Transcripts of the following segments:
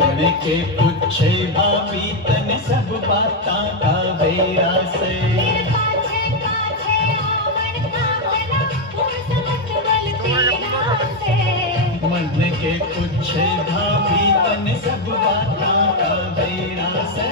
मन के पुछे भाभी तन सब बातां का बेरा से मन के पुछे भाभी तन सब बातां का बेरा से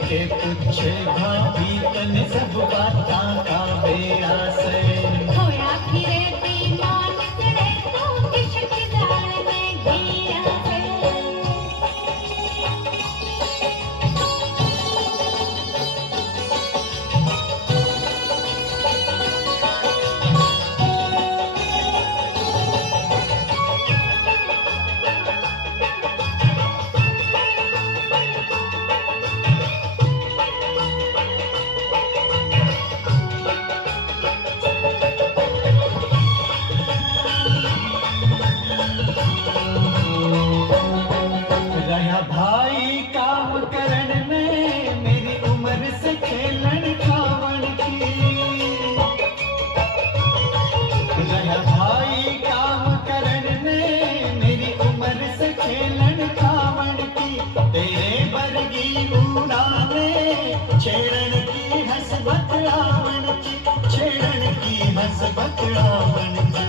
के पुछे भाभी तन सब बातां का बेरा से होया फिरे दीवान तेरे तो इश्क जाल में घिया भाई काम करण में मेरी उम्र से खेलन खावन की रहा भाई काम करण में मेरी उम्र से खेलन खावन की तेरे बरगी उड़ाने छेड़न की हसबत रावण की छेड़न की हसबत रावण की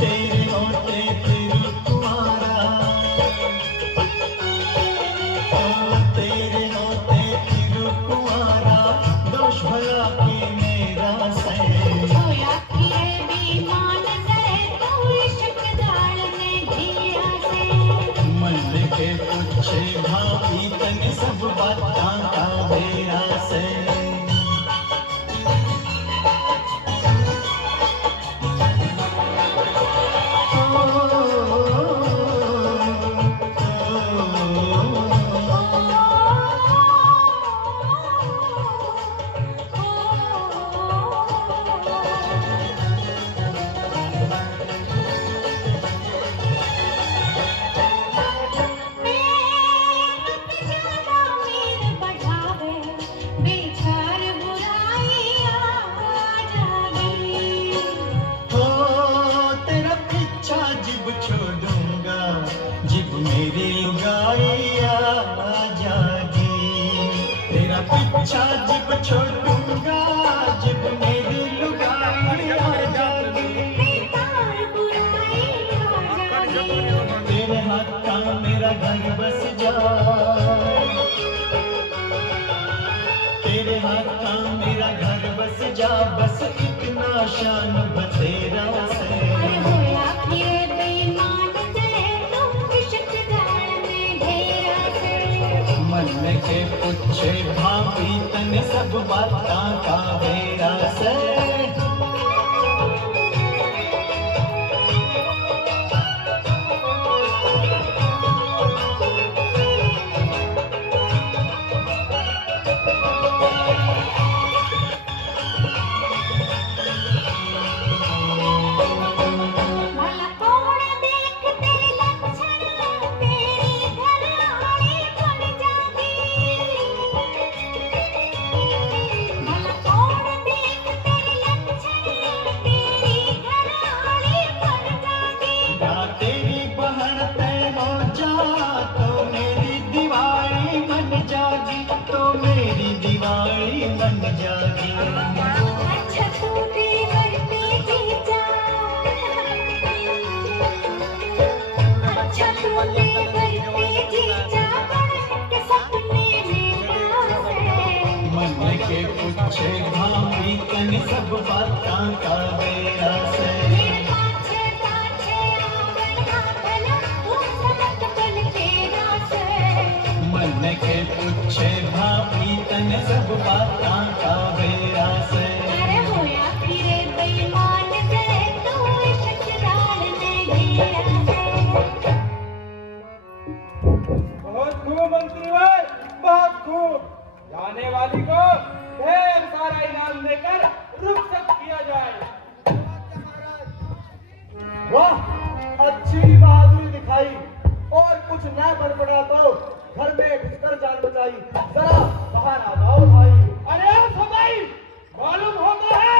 तेरे होते फिर तुम्हारा तेरे होते फिर कुआरा दोष भला की मेरा से होया फिरे दीवान तेरे तो इश्क जाल में घिया से मन के पुछे भाभी तन सब बातां का बेरा से छोड़ूंगा जिब मेरी लुगाई आ जागी तेरा पीछा जिब छोड़ूंगा जिब मेरी लुगाई आ जागी तेरे हाथ का मेरा घर बस जा तेरे हाथ का मेरा घर बस जा बस इतना शान बतेरा से मन के पुछे भाभी तन सब बातां का बेरा से आने वाली को ढेर सारा इनाम देकर रुखसत किया जाए। वाह, अच्छी बहादुरी दिखाई और कुछ न बड़बड़ा तो घर में घुसकर जान बचाई। जरा बाहर आ जाओ भाई। अरे सदाई, मालूम होता है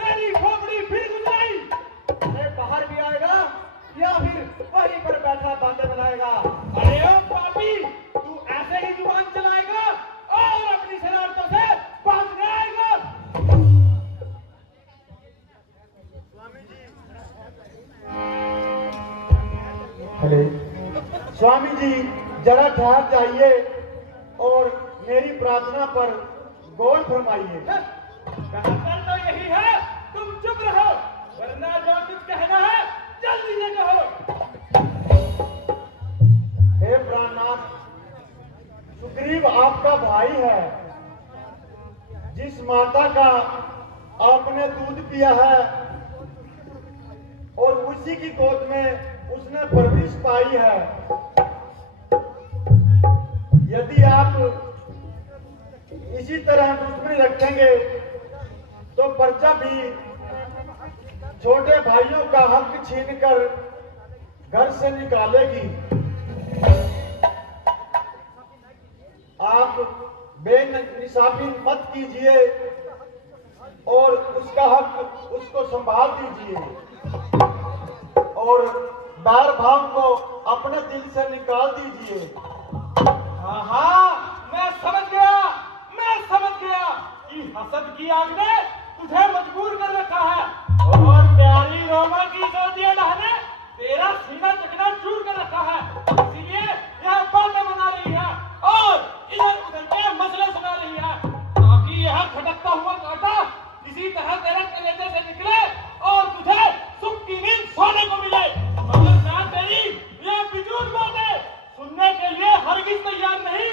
तेरी खोपड़ी फिर गुजराई। अरे बाहर भी आएगा या फिर वहीं पर बैठा बातें बनाएगा। अरे ओ पापी, तू ऐसे ही जुबान चलाएगा और अपनी शरारतों से बाज न आएगा। अरे स्वामी जी, जरा ठहर जाइए और मेरी प्रार्थना पर गौर फरमाइए। बेहतर तो यही है तुम चुप रहो, वरना जो कुछ कहना है जल्दी से कहो। हे प्राणनाथ, सुग्रीव आपका भाई है। जिस माता का आपने दूध पिया है और उसी की गोद में उसने परवरिश पाई है। यदि आप इसी तरह दुश्मनी रखेंगे तो प्रजा भी छोटे भाइयों का हक छीनकर घर से निकालेगी। आप बेनिसाफी मत कीजिए और उसका हक उसको संभाल दीजिए और बैर भाव को अपने दिल से निकाल दीजिए। हाँ हाँ, मैं समझ गया कि हसद की आग ने तुझे मजबूर कर रखा है और प्यारी रोमा की सोतियां ढहने तेरा सीना चकना चूर कर रखा है। इसीलिए यह बातें बना रही है और इधर उधर के मसले सुना रही है, ताकि यह खटकता हुआ कांटा किसी तरह तेरे कलेजे से निकले और तुझे सुख की नींद सोने को मिले। मगर मैं तेरी यह फिजूल बातें सुनने के लिए हरगिज तैयार नहीं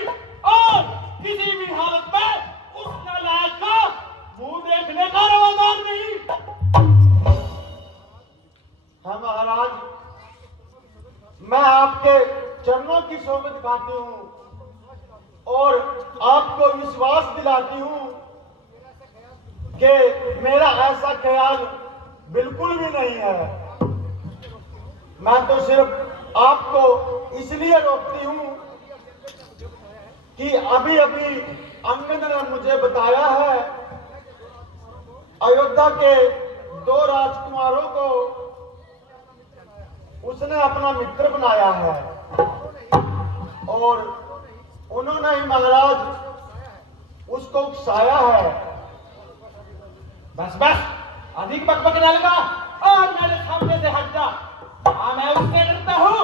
और किसी भी हालत में उस नालायक का मुंह देखने का रवादार नहीं। हाँ महाराज, मैं आपके चरणों की शोभा दिखाती हूँ और आपको विश्वास दिलाती हूँ कि मेरा ऐसा ख्याल बिल्कुल भी नहीं है। मैं तो सिर्फ आपको इसलिए रोकती हूँ कि अभी अभी अंगद ने मुझे बताया है अयोध्या के 2 राजकुमारों को उसने अपना मित्र बनाया है और उन्होंने ही महाराज उसको उकसाया है। बस बस, अधिक बकबक न लगा और मेरे सामने से हट जा। हाँ, मैं उससे डरता हूँ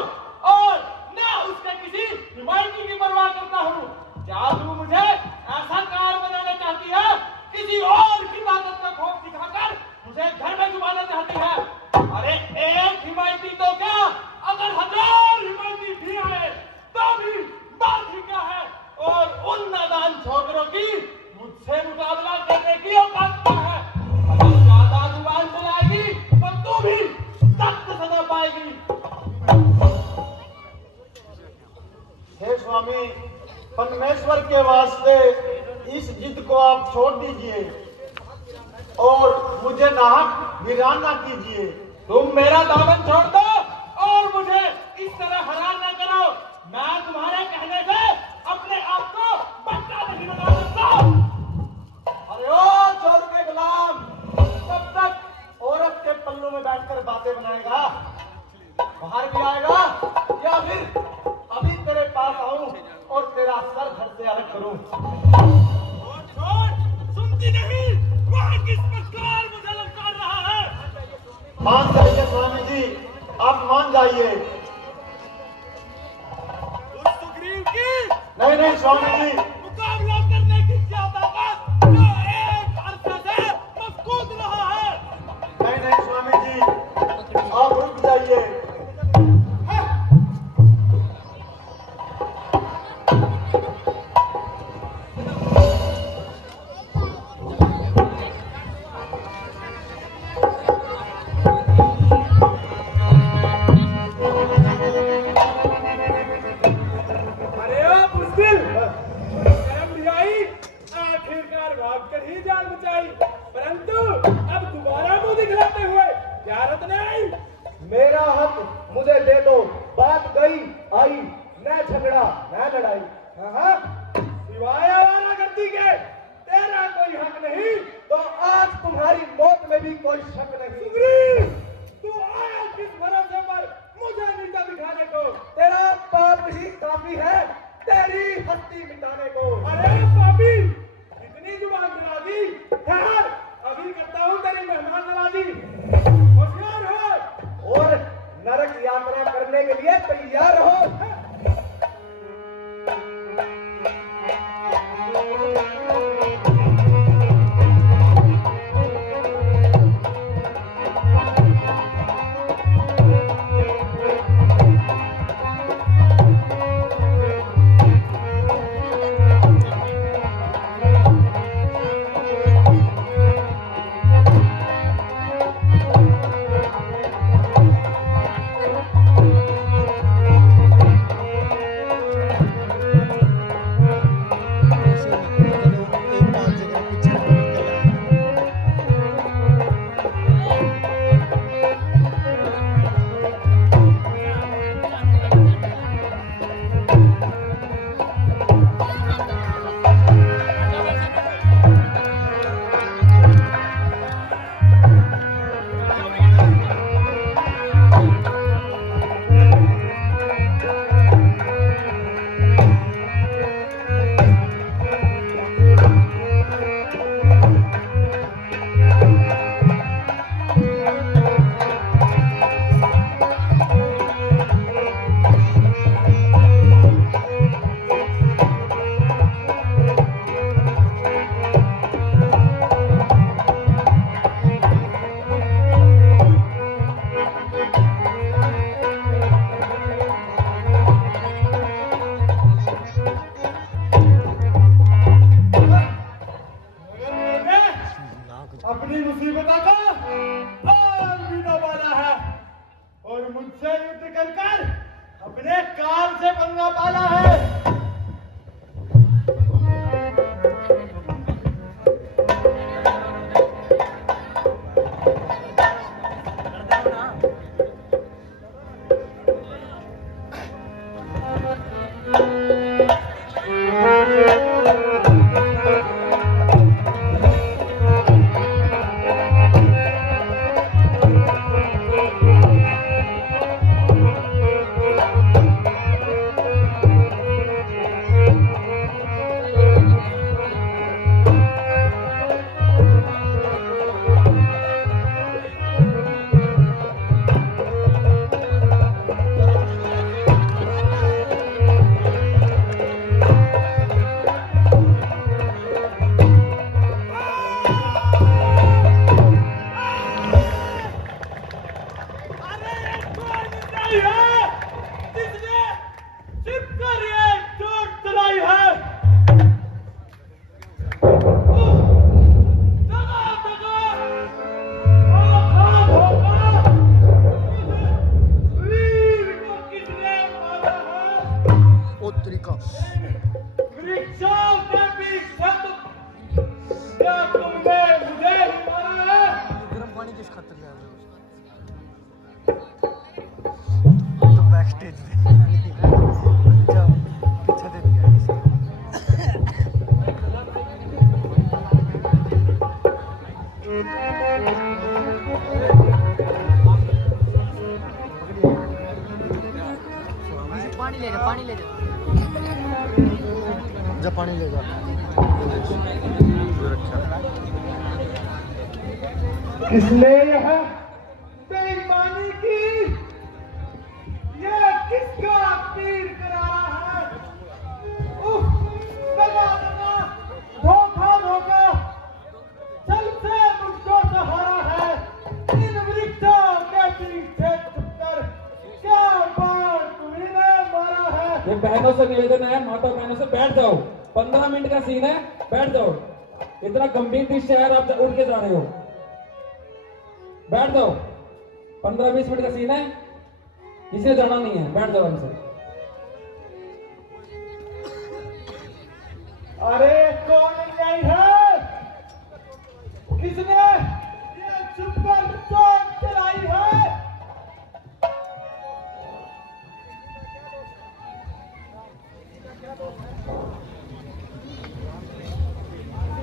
और न उसके किसी हिमायती की परवाह करता हूँ। क्या तू मुझे ऐसा कार बनाना चाहती है, किसी और की ताकत का खौफ दिखाकर मुझे घर में डुबाना चाहती है? अरे एक हिमायती तो क्या, अगर 1000 हिमायती भी आए तो भी बात ही क्या है। और उन नादान छोकरों की मुझसे मुकाबला करने की औकात क्या है? अगर ज्यादा जुबान चलाएगी तो तू भी सख्त सजा पाएगी। हे स्वामी, परमेश्वर के वास्ते इस जिद को आप छोड़ दीजिए और मुझे नाहक वीरान ना कीजिए। तुम मेरा दामन छोड़ दो और मुझे इस तरह हैरान न करो। मैं तुम्हारे कहने से अपने आप को बच्चा नहीं बना सकता। अरे ओ चोर के गुलाम, कब तक औरत के पल्लू में बैठकर बातें बनाएगा? बाहर भी आएगा या फिर अभी तेरे पास आऊं और तेरा सर घर से अलग करूं? छोड़, सुनती नहीं, वह किस प्रकार मुझे ललकार रहा है। मान जाइए स्वामी जी, आप मान जाइए। उस सुग्रीव की नहीं नहीं स्वामी जी, मुकाबला करने की क्या ताकत जो एक अरसे से मफकूद रहा है। नहीं नहीं स्वामी जी, आप रुक जाइए। यारत नहीं। मेरा हक मुझे दे दो। बात गई आई, न झगड़ा न लड़ाई। हाँ, सिवाय आवारागर्दी के तेरा कोई हक नहीं। तो आज तुम्हारी मौत में भी कोई शक नहीं। सुग्रीव, तू आया किस भरोसे पर मुझे नीचा दिखाने को? तेरा पाप ही काफी है तेरी हस्ती मिटाने को। अरे पापी, इतनी जुबान चला दी। ठहर, अभी करता हूँ तेरी मेहमान नवाजी। होशियार हो और नरक यात्रा करने के लिए तैयार रहो। अपनी मुसीबतों का अलविदा वाला है और मुझसे युद्ध कर कर अपने काल से पंगा पाला है। पानी ले जा पानी ले जा। किसने यह बेईमानी की? यह किसका तीर करारा है? दगा दगा, धोखा धोखा, जल से मुझको सहारा है। इन वृक्षों के पीछे छुपकर क्या बाण तुम्हें मारा है? ये बहनों से निवेदन है, माता बहनों से बैठ जाओ। 15 मिनट का सीन है, बैठ जाओ। इतना गंभीर दृश्य है, आप उड़ के जा रहे हो। बैठ जाओ। 15-20 मिनट का सीन है, किसी जाना नहीं है, बैठ जाओ हमसे। अरे कौन नहीं है? किसने ये छुपकर चोट चलाई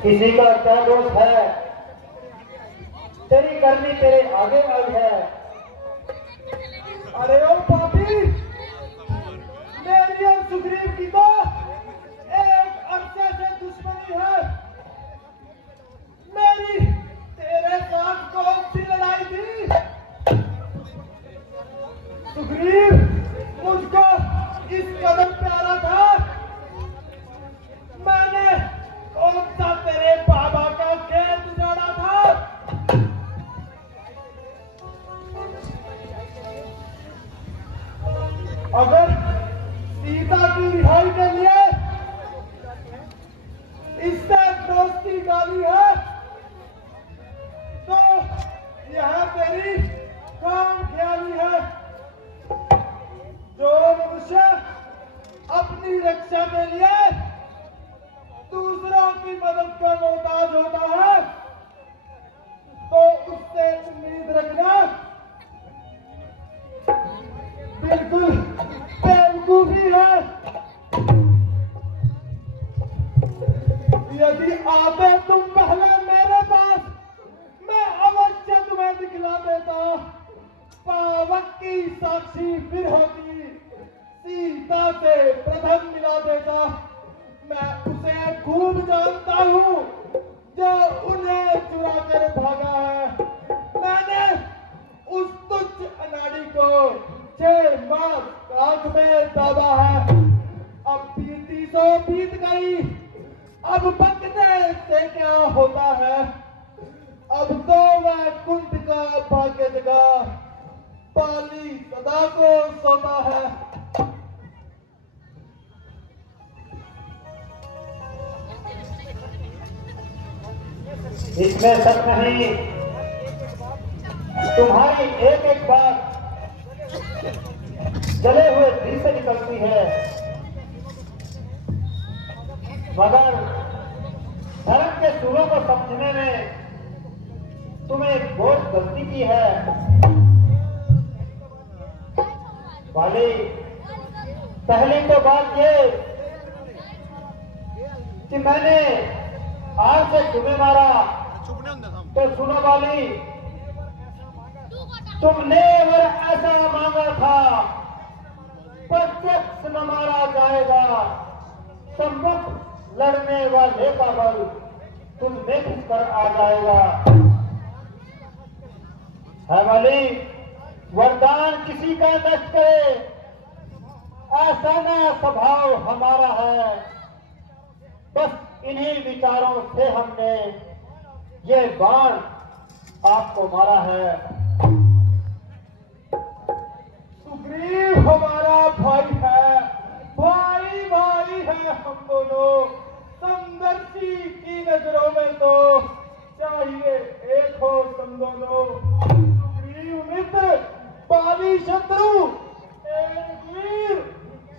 किसी का क्या दोष है, तेरी करनी तेरे आगे आई है। अरे ओ पापी, मेरी और सुग्रीव की तो एक अरसे से दुश्मनी है। मेरी तेरे साथ कौन सी लड़ाई थी? सुग्रीव मुझको इस कदम प्यारा था, मैंने कौन सा तेरे बाबा का खेत उजाड़ा था? अगर सीता की रिहाई के लिए इससे दोस्ती डाली है तो यह तेरी काम ख्याली है। जो मनुष्य अपनी रक्षा के लिए दूसरों की मदद का मोहताज होता है तो उससे उम्मीद रखना बिल्कुल बेवकूफी है। यदि आते तुम पहले मेरे पास, मैं अवश्य तुम्हें दिखला देता। पावक की साक्षी फिर होती, सीता से प्रथम मिला देता। मैं उसे खूब जानता हूँ जो उन्हें चुरा कर भागा है। मैंने उस तुच्छ अनाड़ी को 6 मास काख में दाबा है। अब बीती सो बीत गई, अब बकने से क्या होता है? अब तो वह कुंठ का भाग्य जगा, पाली सदा को सोता है। इसमें शक नहीं, तुम्हारी एक एक बात जले हुए दिल से निकलती है, मगर धर्म के सूरों को समझने में तुम्हें बहुत गलती की है। वाली, पहली तो बात ये कि मैंने आज से तुम्हें मारा तो सुनो वाली, तुमने अगर ऐसा मांगा था प्रत्यक्ष न मारा जाएगा, सम्मुख लड़ने वाले का बल तुझमें घुसकर आ जाएगा। है वाली, वरदान किसी का नष्ट करे ऐसा न स्वभाव हमारा है। बस इन्हीं विचारों से हमने ये बाण आपको मारा है। सुग्रीव हमारा भाई है, भाई भाई है हम दोनों। समदर्शी की नजरों में तो चाहिए एक हो तुम दोनों। सुग्रीव मित्र, बाली शत्रु, एक वीर।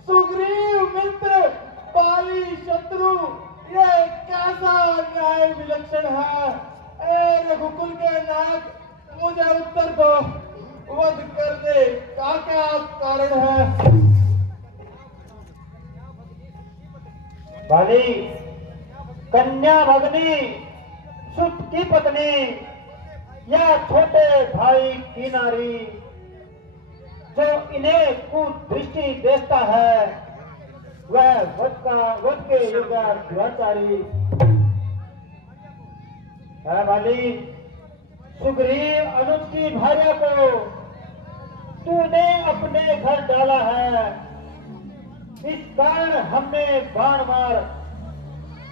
सुग्रीव मित्र, बाली शत्रु, ये कैसा न्याय विलक्षण है। ए रघुकुल के नायक, मुझे उत्तर दो, वध कर दे का क्या कारण है? बाली, कन्या भगनी, सुत की पत्नी या छोटे भाई की नारी जो इन्हें कुदृष्टि देखता है वह वध के योग्य दुराचारी है। वाली, सुग्रीव अनुज की भार्या को तूने अपने घर डाला है, इस कारण हमने बाण मार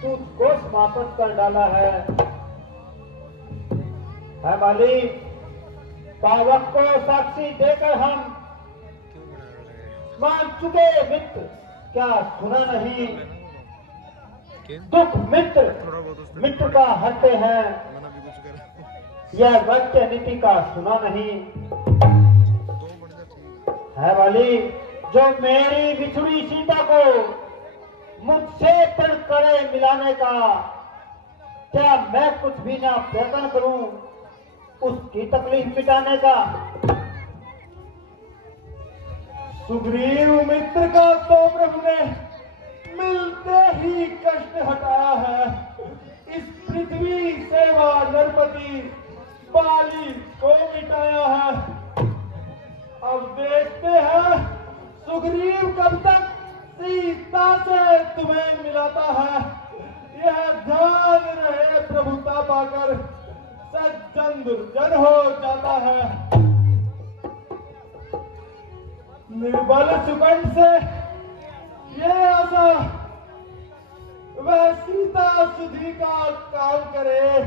तुझको समाप्त कर डाला है। वाली, पावक को साक्षी देकर हम मान चुके मित्र, क्या सुना नहीं? दुख मित्र का हरते हैं, यह वाक्य नीति का सुना नहीं? है वाली, जो मेरी बिछुड़ी सीता को मुझसे प्रण करे मिलाने का, क्या मैं कुछ भी ना प्रयत्न करूं उसकी तकलीफ मिटाने का? सुग्रीव मित्र का तो प्रभु ने मिलते ही कष्ट हटाया है। इस पृथ्वी सेवा नरपति बाली को मिटाया है। अब देखते हैं सुग्रीव कब तक सीता से तुम्हें मिलाता है। यह ध्यान रहे, प्रभुता पाकर सज्जन दुर्जन हो जाता है। निर्बल सुकंठ से ये आशा वह सीता सुधी का काम करे।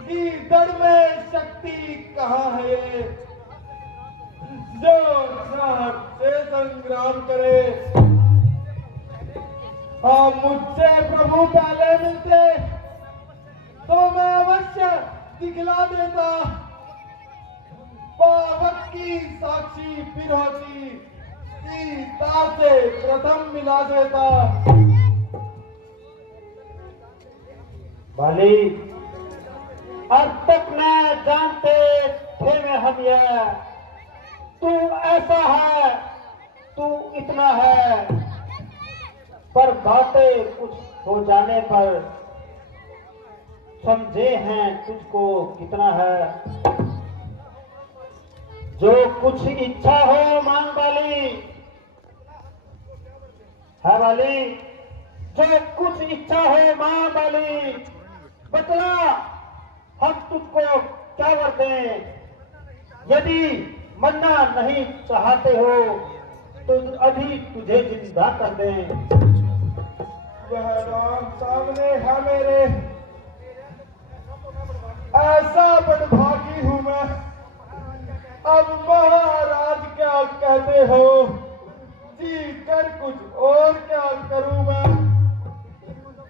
गीदड़ में शक्ति कहाँ है ये, जो साथ से संग्राम करे। हाँ, मुझसे प्रभु पहले मिलते तो मैं अवश्य दिखला देता। पावक की साक्षी फिर होती, सीता से प्रथम मिला देता। बाली, अब तक न जानते थे में हम यह, तू ऐसा है, तू इतना है, पर बातें कुछ हो जाने पर समझे हैं तुझको कितना है। जो कुछ इच्छा हो मांग बाली, है बाली, जो कुछ इच्छा हो मांग बाली, बतला हम तुझको क्या वर दें। यदि मरना नहीं चाहते हो तो अभी तुझे जिंदा कर दें। वह राम सामने है मेरे, ऐसा बड़भागी हूं मैं। अब महाराज क्या कहते हो, जी कर कुछ और क्या करूं मैं।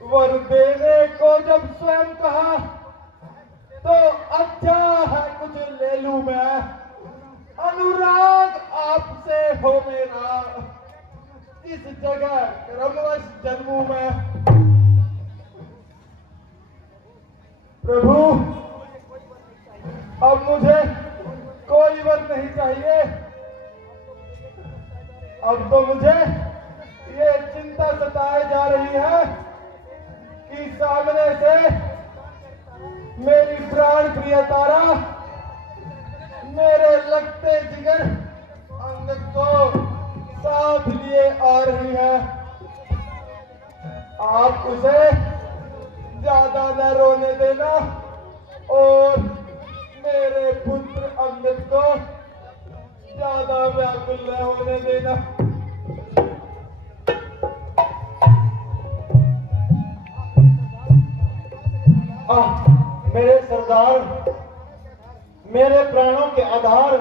वर देने को जब स्वयं कहा तो अच्छा है कुछ ले लूं मैं। अनुराग आपसे हो मेरा, इस जगह क्रमवश जन्मूं मैं। प्रभु, अब मुझे कोई वर नहीं चाहिए। अब तो मुझे ये चिंता सताए जा रही है कि सामने से मेरी प्राण प्रिय तारा मेरे लगते जिगर अंगद को साथ लिए आ रही है। आप उसे ज्यादा न रोने देना और मेरे पुत्र अंगद को ज्यादा व्याकुल न होने देना। मेरे सरदार, मेरे प्राणों के आधार,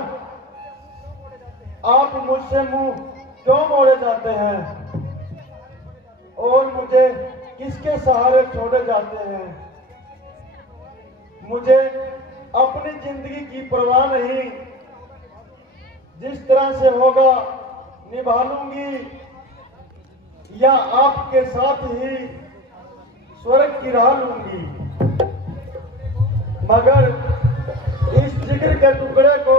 आप मुझसे मुंह क्यों मोड़े जाते हैं और मुझे किसके सहारे छोड़े जाते हैं। मुझे अपनी जिंदगी की परवाह नहीं, जिस तरह से होगा निभा लूंगी, या आपके साथ ही स्वर्ग की राह लूंगी। मगर इस जिगर के टुकड़े को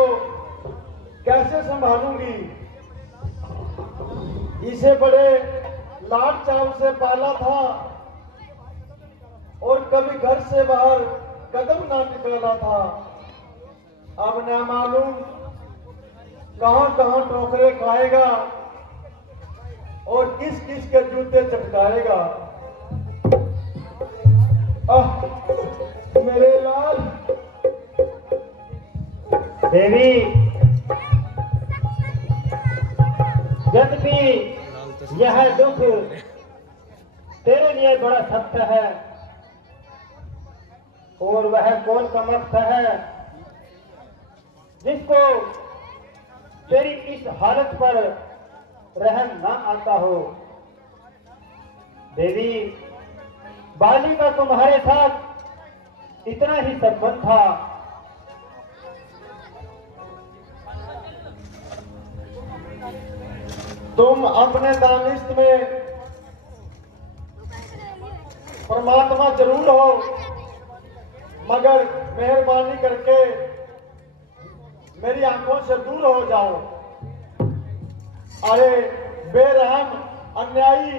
कैसे संभालूंगी। इसे बड़े लाड चाव से पाला था और कभी घर से बाहर कदम ना निकला था। अब न मालूम कहां कहां ठोकरे खाएगा और किस किस के जूते चटकाएगा। मेरे लाल। देवी, यद्यपि यह दुख तेरे लिए बड़ा सत्य है, और वह कौन कमत है जिसको तेरी इस हालत पर रहम ना आता हो। देवी, बाली का तुम्हारे साथ इतना ही संबंध था, तुम अपने दानिश में परमात्मा जरूर हो, मगर मेहरबानी करके मेरी आंखों से दूर हो जाओ। अरे बेरहम अन्यायी,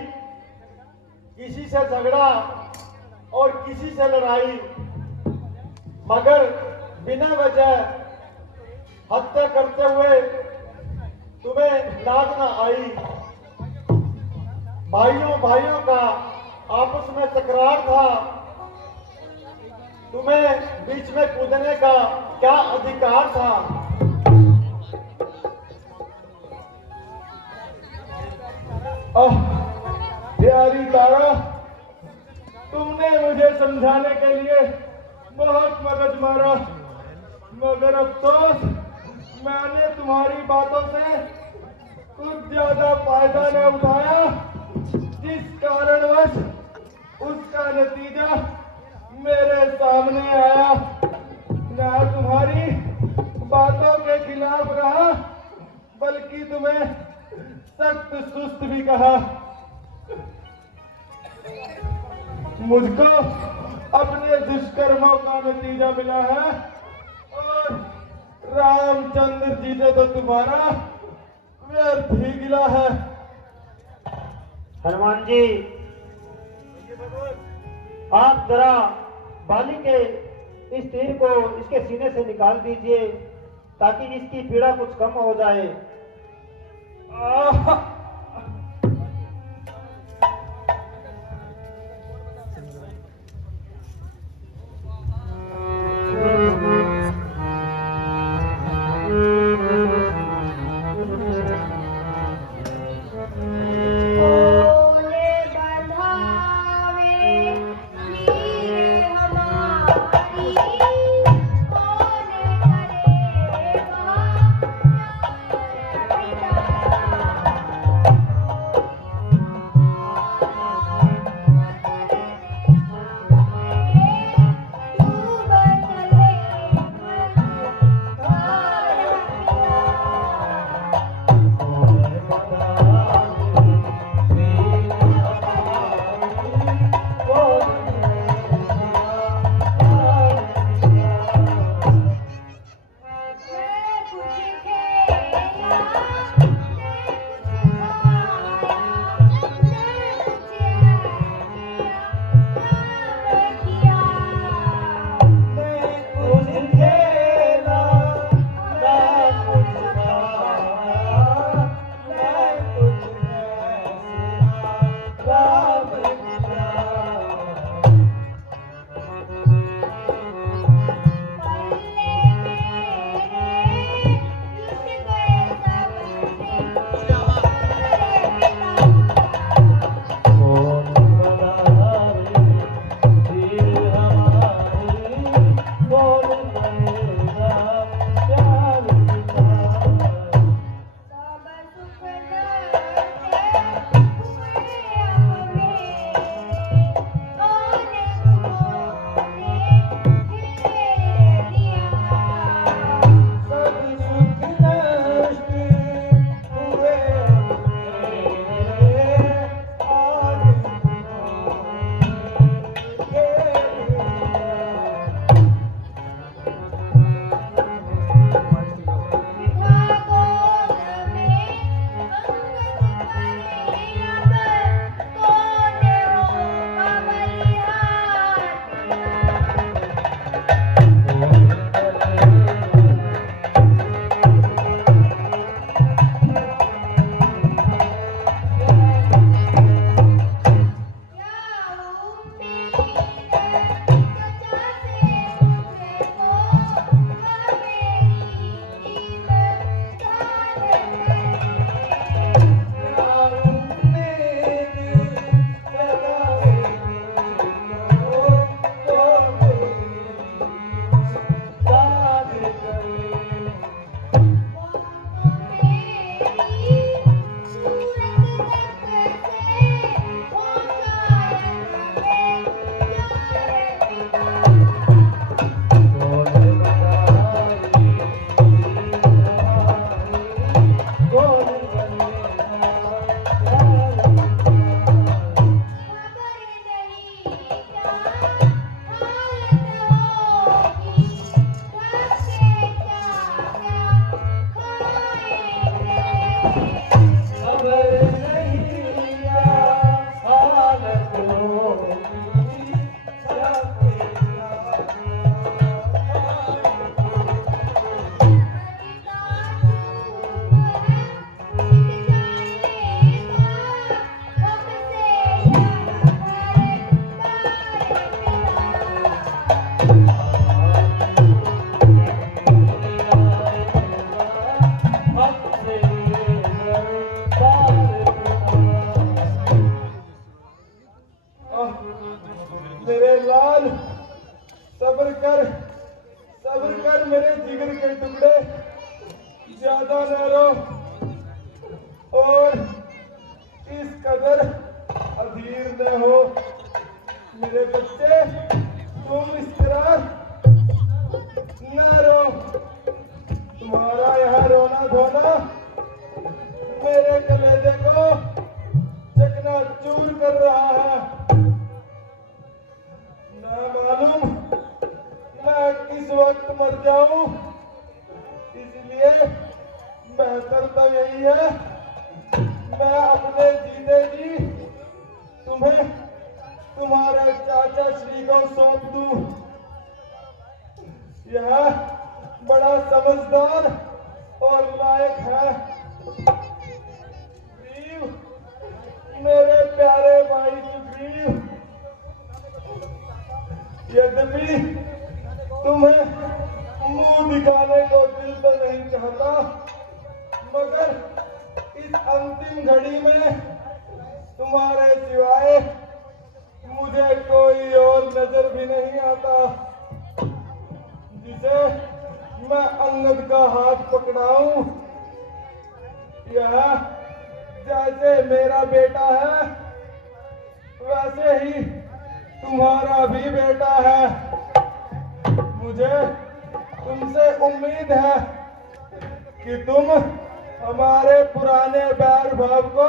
किसी से झगड़ा और किसी से लड़ाई, मगर बिना वजह हत्या करते हुए तुम्हें लाज न आई। भाइयों भाइयों का आपस में तकरार था, तुम्हें बीच में कूदने का क्या अधिकार था? प्यारी तारा, तुमने मुझे समझाने के लिए बहुत मगज मारा, मगर अफसोस मैंने तुम्हारी बातों से कुछ ज्यादा फायदा न उठाया, जिस कारणवश उसका नतीजा मेरे सामने आया। मैं तुम्हारी बातों के खिलाफ रहा, बल्कि तुम्हें सख्त सुस्त भी कहा। मुझको अपने दुष्कर्मों का नतीजा मिला है, और रामचंद्र जी ने तो तुम्हारा व्यर्थ ही गिला है। हनुमान जी, आप जरा बाली के इस तीर को इसके सीने से निकाल दीजिए, ताकि इसकी पीड़ा कुछ कम हो जाए। बोले बंधावे वीर हमारी, कौन करेगा ज्यादा न रो और इस कदर अधीर न हो। मेरे बच्चे, तुम इस तरह न रो। तुम्हारा यह रोना धोना मेरे कलेजे को चकनाचूर कर रहा है। न मालूम मैं किस वक्त मर जाऊं, इसलिए बेहतर तो यही है मैं अपने जीते जी तुम्हें तुम्हारे चाचा श्री को सौंप दूं। यह बड़ा समझदार और लायक है। सुग्रीव, मेरे प्यारे भाई सुग्रीव, यद्यपि तुम्हें मुंह दिखाने को दिल तो नहीं चाहता, मगर इस अंतिम घड़ी में तुम्हारे सिवाय मुझे कोई और नजर भी नहीं आता जिसे मैं अंगद का हाथ पकड़ाऊं। यह जैसे मेरा बेटा है वैसे ही तुम्हारा भी बेटा है। मुझे तुमसे उम्मीद है कि तुम हमारे पुराने बैर भाव को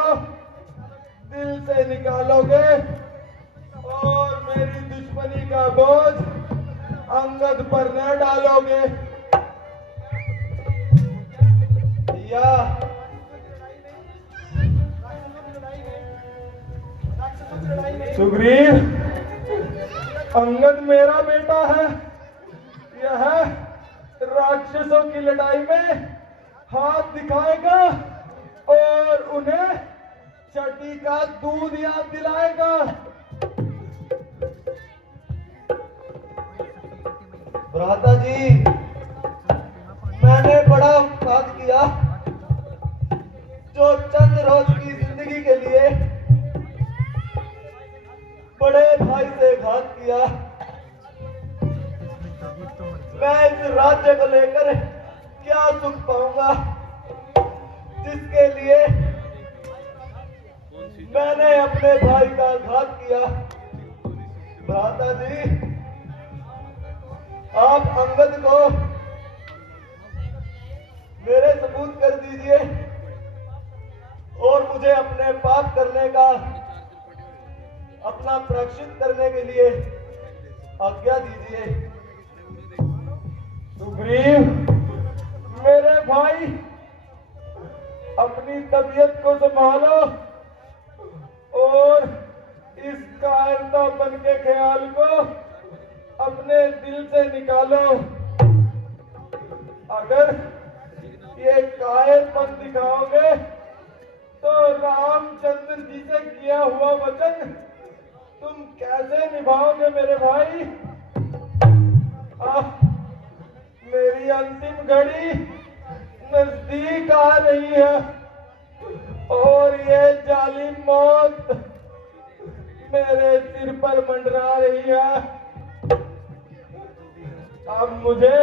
दिल से निकालोगे और मेरी दुश्मनी का बोझ अंगद पर न डालोगे। भैया, सुग्रीव, अंगद मेरा बेटा है। यह राक्षसों की लड़ाई में हाथ दिखाएगा और उन्हें छठी का दूध याद दिलाएगा। भ्राता जी, मैंने बड़ा अपराध किया जो चंद रोज की जिंदगी के लिए बड़े भाई से घात किया। मैं इस राज्य को लेकर क्या सुख पाऊंगा जिसके लिए मैंने अपने भाई का घात किया। भ्राता जी, आप अंगद को मेरे सबूत कर दीजिए और मुझे अपने पाप करने का अपना प्रायश्चित करने के लिए आज्ञा दीजिए। सुग्रीव, मेरे भाई, अपनी तबीयत को संभालो और इस कायरतापन के ख्याल को अपने दिल से निकालो। अगर ये कायरपन दिखाओगे तो रामचंद्र जी से किया हुआ वचन तुम कैसे निभाओगे मेरे भाई? मेरी अंतिम घड़ी नजदीक आ रही है और ये जालिम मौत मेरे सिर पर मंडरा रही है। अब मुझे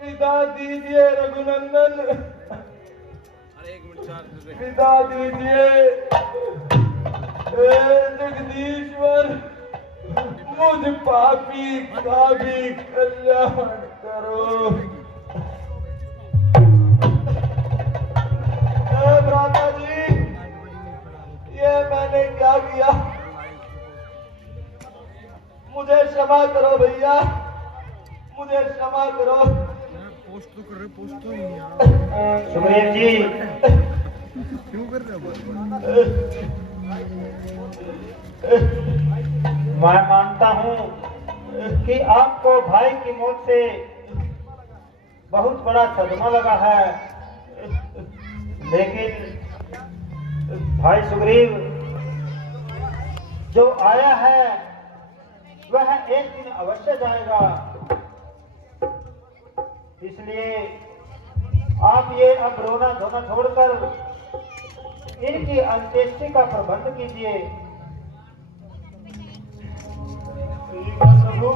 विदा दीजिए रघुनंदन, विदा दीजिए। जगदीश्वर, मुझ पापी का भी कल्याण करो। भ्राता जी, ये मैंने क्या किया? मुझे क्षमा करो भैया, मुझे क्षमा करो। सुग्रीव जी, मैं मानता हूं कि आपको भाई की मौत से बहुत बड़ा सदमा लगा है, लेकिन भाई सुग्रीव, जो आया है वह एक दिन अवश्य जाएगा। इसलिए आप ये अब रोना धोना छोड़कर इनकी अंत्येष्टि का प्रबंध कीजिए। ठीक है प्रभु।